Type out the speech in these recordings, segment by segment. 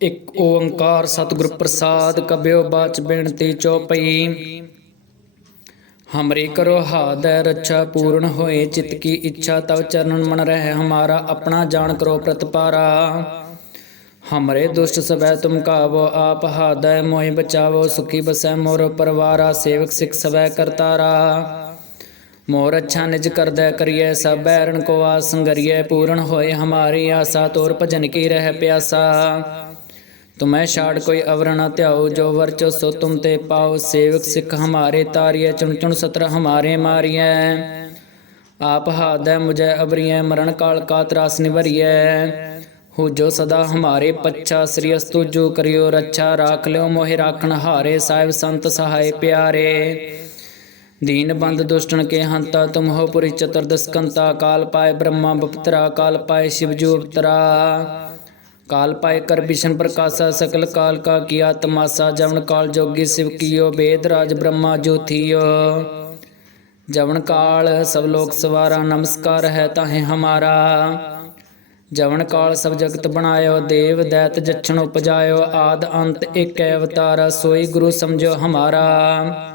ਇਕ ਓੰਕਾਰ ਸਤਿਗੁਰ ਪ੍ਰਸਾਦ ਕਬਿਓ ਬਾਚ ਬੇਨਤੀ ਚਉਪਈ। ਹਮਰੇ ਕਰੋ ਹਾਦੈ ਰੱਛਾ ਪੂਰਨ ਹੋਏ, ਚਿਤ ਕੀ ਇੱਛਾ ਤਵ ਚਰਨ ਮਨ ਰਹਿ, ਹਮਾਰਾ ਆਪਣਾ ਜਾਣ ਕਰੋ ਪ੍ਰਤਪਾਰਾ। ਹਮਰੇ ਦੁਸ਼ਟ ਸਵੈ ਤੁਮ ਕਾਵੋ, ਆਪ ਹਾਦੈ ਮੋਹਿ ਬਚਾਵੋ, ਸੁਖੀ ਬਸੈ ਮੋਰ ਪਰਵਾਰਾ, ਸੇਵਕ ਸਿਖ ਸਵੈ ਕਰਤਾਰਾ। ਮੋਰ ਅੱਛਾ ਨਿਜ ਕਰਦੈ ਕਰੀਐ, ਸਭ ਬੈਰਣ ਕੋ ਆਸ ਪੂਰਨ ਹੋਏ ਹਮਾਰੀ ਆਸਾ, ਤੋਰ ਭਜਨ ਕੀ ਰਹਿ ਪਿਆਸਾ। ਤੁਮੈ ਛਾੜ ਕੋਈ ਅਵਰ ਨ ਧਿਆਓ, ਜੋ ਵਰਚੋ ਸੋ ਤੁਮ ਤੇ ਪਾਓ। ਸੇਵਕ ਸਿੱਖ ਹਮਾਰੇ ਤਾਰੀਐ ਚੁਣ ਚੁਣ ਸਤਰ ਹਮਾਰੇ ਮਾਰੀਐ। ਆਪ ਹਾਦੈ, ਮੁਝੈ ਅਬਰੀਐ ਮਰਨ ਕਾਲ ਕਾ ਤਰਾਸ ਨਿਵਰੀਐ। ਹੋ ਜੋ ਸਦਾ ਹਮਾਰੇ ਪੱਛਾ, ਸ੍ਰੀ ਅਸਤੂ ਜੋ ਕਰਿਓ ਰੱਛਾ। ਰਾਖ ਲਿਓ ਮੋਹਿ ਰਾਖਣ ਹਾਰੇ, ਸਾਹਿਬ ਸੰਤ ਸਹਾਇ ਪਿਆਰੇ। ਦੀਨ ਬੰਦ ਦੁਸ਼ਟਨ ਕੇ ਹੰਤਾ, ਤੁਮ ਹੋ ਪੁਰੀ ਚਤੁਰਦਸਕੰਤਾ ਕਾਲ ਪਾਏ ਬ੍ਰਹਮਾ ਬਪਤਰਾ, ਕਾਲ ਪਾਏ ਸ਼ਿਵ ਜੋ ਅਵਤਰਾ ਕਾਲ ਪਾਏ ਕਰ ਵਿਸ਼ਨ ਪ੍ਰਕਾਸ਼ਾ ਸਕਲ ਕਾਲ ਕਾ ਕੀਆ ਤਮਾਸਾ ਜਵਨ ਕਾਲ ਜੋਗੀ ਸਿਵ ਕੀਓ, ਵੇਦ ਰਾਜ ਬ੍ਰਹਮਾ ਜੋਥੀਓ ਜਵਨ ਕਾਲ ਸਭ ਲੋਕ ਸਵਾਰਾ, ਨਮਸਕਾਰ ਹੈ ਤਾਹੇ ਹਮਾਰਾ। ਜਵਨ ਕਾਲ ਸਭ ਜਗਤ ਬਣਾਇਓ, ਦੇਵ ਦੈਤ ਜਛਣ ਉਪਜਾਇਓ, ਆਦ ਅੰਤ ਏਕੈ ਅਵਤਾਰ, ਸੋਈ ਗੁਰੂ ਸਮਝੋ ਹਮਾਰਾ।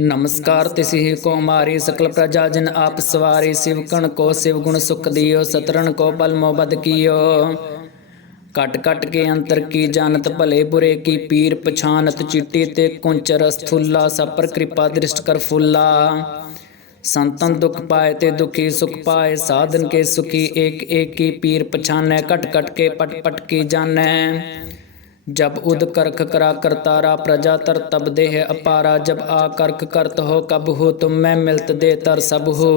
ਨਮਸਕਾਰ ਤਿਸਿ ਕੋ ਹਮਾਰੀ ਸਕਲ ਪ੍ਰਜਾ ਜਨ ਆਪ ਸਵਾਰੀ ਸ਼ਿਵਕਣ ਕੋ ਸਿਵ ਗੁਣ ਸੁਖ ਦਿਓ, ਸਤਰਣ ਕੋ ਪਲ ਮੋ ਕੀਓ। ਕਟ ਕਟ ਕੇ ਅੰਤਰ ਕੀ ਜਾਣਤ ਭਲੇ ਬੁਰੇ ਕੀ ਪੀਰ ਪਛਾਨਤ ਚਿੱਟੀ ਤੇ ਕੁੰਚਰ ਸਥੂਲਾ ਸਪਰ ਕਿਰਪਾ ਦ੍ਰਿਸ਼ਟ ਕਰ ਫੁੱਲਾ ਸੰਤਨ ਦੁਖ ਪਾਏ ਤੇ ਦੁਖੀ ਸੁਖ ਪਾਏ ਸਾਧਨ ਕੇ ਸੁਖੀ ਏਕ ਏਕ ਕੀ ਪੀਰ ਪਛਾਨੈ ਕਟ ਕਟ ਕੇ ਪਟ ਪਟ ਕੀ ਜਾਣੈ जब उद करख करा करतारा प्रजा तर तब देह अपारा जब आ करख करत हो कब हो तुम मैं मिलत दे तर सब हो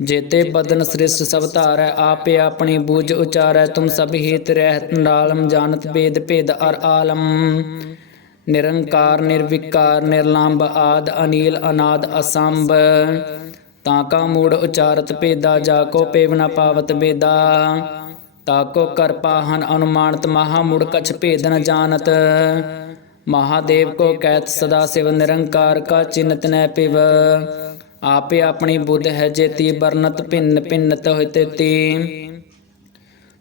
जेते बदन सृष्ट सब धार है आपे अपनी बूझ उचार है तुम सब हित रहत नालम जानत भेद भेद अर आलम निरंकार निर्विकार निर्लंब आद अनील अनाद असंभ ताका मूड उचारत भेदा जाको पेवना पावत बेदा ताको कर पाहन अनुमानत महामूड कछ भेद न जानत महादेव को कहत सदा शिव निरंकार का चिन्हत न पिव ਆਪੇ ਆਪਣੀ ਬੁੱਧ ਹੈ ਜੇਤੀ ਬਰਨਤ ਭਿੰਨ ਭਿੰਨਤ ਹੋਇ ਤੇਤੀ।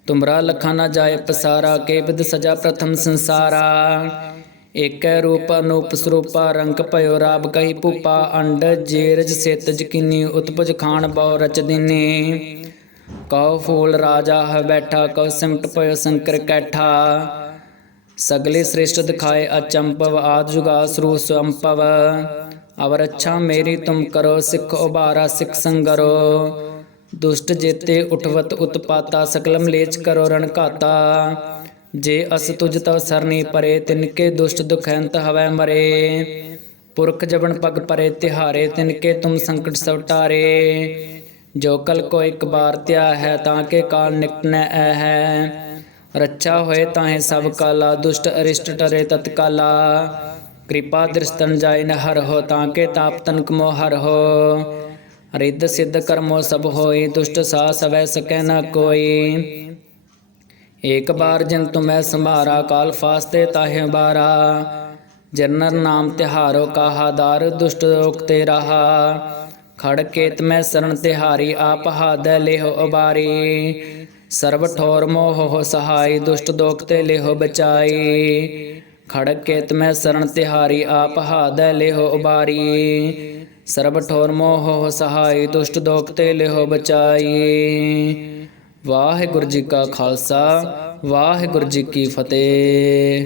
ਤੁਮਰਾ ਲਖਾ ਨ ਜਾਏ ਪਸਾਰਾ, ਕੇ ਵਿਦ ਸਜਾ ਪ੍ਰਥਮ ਸੰਸਾਰਾ। ਏਕੈ ਰੂਪ ਅਨੂਪ ਸਰੂਪਾ, ਰੰਗ ਭਇਓ ਰਾਬ ਕਹੀ ਭੂਪਾ, ਅੰਡ ਜੇਰਜ ਸਿਤ ਜਕਿਨੀ, ਉਤਪਜ ਖਾਨ ਬਹੁ ਰਚ ਦਿਨੀ। ਕਉ ਫੂਲ ਰਾਜਾ ਹੈ ਬੈਠਾ, ਕਉ ਸਿਮਟ ਪਇਓ ਸੰਕਰ ਕੈਠਾ। ਸਗਲੇ ਸ੍ਰੇਸ਼ਟ ਦਿਖਾਏ ਅਚੰਪਵ ਆਦ ਜੁਗਾ ਸਰੂ ਸੰਪਵ ਅਵਰ ਅੱਛਾ ਮੇਰੀ ਤੁਮ ਕਰੋ, ਸਿੱਖ ਉਬਾਰਾ ਸਿੱਖ ਸੰਗਰੋ। ਦੁਸ਼ਟ ਜੇਤੇ ਉਠਵਤ ਉਤਪਾਤਾ, ਸਕਲਮ ਲੇਚ ਕਰੋ ਰਣਕਾਤਾ ਜੇ ਅਸ ਤੁਜ ਤਵ ਸਰਨੀ ਪਰੇ ਤਿਨਕੇ ਦੁਸ਼ਟ ਦੁਖੈਂਤ ਹਵੈ ਮਰੇ। ਪੁਰਖ ਜਬਨ ਪਗ ਪਰੇ, ਤਿਹਾਰੇ ਤਿਨਕੇ ਤੁਮ ਸੰਕਟ ਸਵਟਾਰੇ ਜੋ ਕਲ ਕੋ ਇੱਕ ਬਾਰ ਤਿਆ ਹੈ, ਤਾਂ ਕੇ ਕਾਲ ਨਿਕਟਨੈ ਐ ਹੈ। ਰੱਛਾ ਹੋਏ ਤਾਹੇ ਸਭ ਕਾਲਾ, ਦੁਸ਼ਟ ਅਰਿਸ਼ਟ ਟਰੇ ਤਤਕਾਲਾ। ਕਿਰਪਾ ਦ੍ਰਿਸ਼ਤਨ ਜਾਇ ਨ ਹਰ ਹੋ ਤਾਂ ਕੇ ਤਾਪ ਤਨਕ ਮੋ ਹਰ ਹੋ। ਰਿੱਧ ਸਿੱਧ ਕਰਮੋ ਸਭ ਹੋਈ ਦੁਸ਼ਟ ਸਾ ਸਵੈ ਸਕੈ ਨ ਕੋਈ। ਏਕ ਬਾਰ ਜਨ ਤੁਮੈ ਸੰਭਾਰਾ, ਕਾਲ ਫਾਸਤੇ ਤਾਹੇ ਬਾਰਾ ਜਨਰ ਨਾਮ ਤਿਹਾਰੋ ਕਾਹਾਦਾਰ ਦੁਸ਼ਟ ਰੋਕ ਤੇ ਰਹਾ। ਖੜ ਕੇਤ ਮੈਂ ਸਰਣ ਤਿਹਾਰੀ, ਆਪ ਹਾਦੈ ਲਿਹੋ ਉਬਾਰੀ। ਸਰਬ ਠੋਰ ਮੋਹ ਹੋ ਸਹਾਈ, ਦੁਸ਼ਟ ਦੋਖ ਤੇ ਲਿਹੋ ਬਚਾਈ। ਖੜਕ ਕੇਤ ਮੈਂ ਸਰਣ ਤਿਹਾਰੀ, ਆਪ ਹਾਦੈ ਲਿਹੋ ਉਬਾਰੀ। ਸਰਬ ਠੋਰ ਮੋਹ ਹੋ ਸਹਾਈ, ਦੁਸ਼ਟ ਦੋਖ ਤੇ ਲਿਹੋ ਬਚਾਈ। ਵਾਹਿਗੁਰੂ ਜੀ ਕਾ ਖਾਲਸਾ, ਵਾਹਿਗੁਰੂ ਜੀ ਕੀ ਫਤਿਹ।